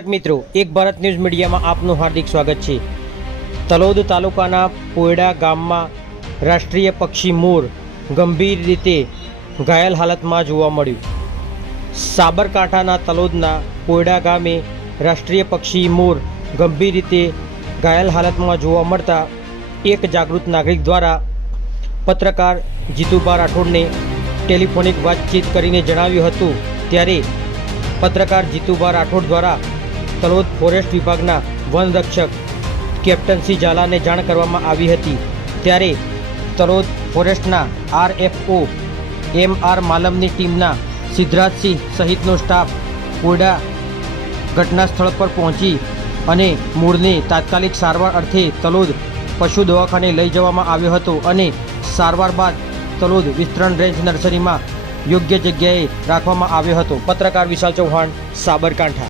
દર્શક મિત્રો, એક ભારત ન્યૂઝ મીડિયામાં આપનું હાર્દિક સ્વાગત છે. તલોદ તાલુકાના પોયડા ગામમાં રાષ્ટ્રીય પક્ષી મોર ગંભીર રીતે ઘાયલ હાલતમાં જોવા મળ્યું. સાબરકાંઠાના તલોદના પોયડા ગામે રાષ્ટ્રીય પક્ષી મોર ગંભીર રીતે ઘાયલ હાલતમાં જોવા મળતા એક જાગૃત નાગરિક દ્વારા પત્રકાર જીતુભા રાઠોડને ટેલિફોનિક વાતચીત કરીને જણાવ્યું હતું. ત્યારે પત્રકાર જીતુભા રાઠોડ દ્વારા તલોદ ફોરેસ્ટ વિભાગના વનરક્ષક કેપ્ટન સિંહ ઝાલાને જાણ કરવામાં આવી હતી. ત્યારે તલોદ ફોરેસ્ટના આરએફઓ એમ આર માલમની ટીમના સિદ્ધરાજસિંહ સહિતનો સ્ટાફ કોયડા ઘટના સ્થળ પર પહોંચી અને મૂળને તાત્કાલિક સારવાર અર્થે તલોદ પશુ દવાખાને લઈ જવામાં આવ્યો હતો અને સારવાર બાદ તલોદ વિસ્તરણ રેન્જ નર્સરીમાં યોગ્ય જગ્યાએ રાખવામાં આવ્યો હતો. પત્રકાર વિશાલ ચૌહાણ, સાબરકાંઠા.